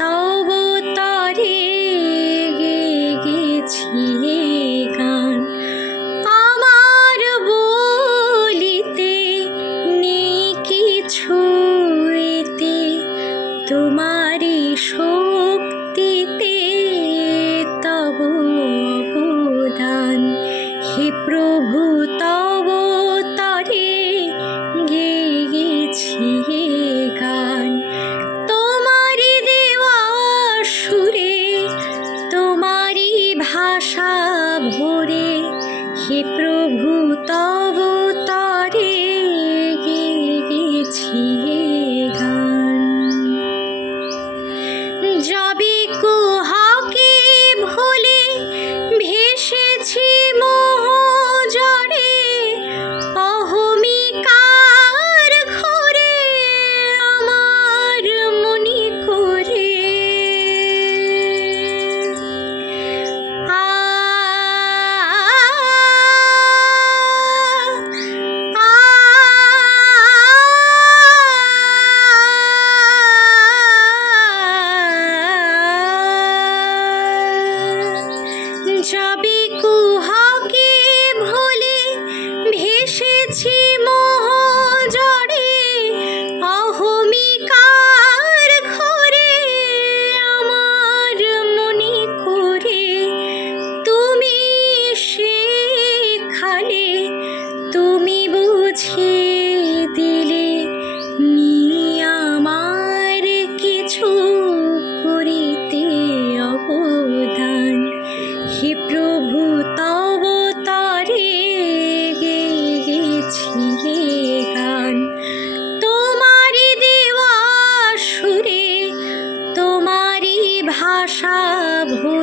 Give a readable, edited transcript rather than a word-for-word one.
তব তরে গেছি গান। আমার বলিতে নেই কিছু এতে, তোমারি শক্তিতে তব অবদান। হে প্রভু তব তরে গেছি গান। তোমারি দেওয়া সুরে তোমারি ভাষা ভরে, হে প্রভু তব তরে গেছি গান। যবে কুহকে ভুলে ভেসেছি মোহ জড়ে, অহমিকার ঘরে আমার মনি করে। যবে কুহকে ভুলে ভেসেছি মোহ জড়ে, অহমিকার ঘরে আমার মনি করে। তুমি সেখানে তুমি বুঝিয়ে দিলে, নিয়ে আমার কিছু করিতে অবদান। হে প্রভু তব তরে গেছি গান। তোমারি দেওয়া সুরে তোমারি ভাষা ভরে,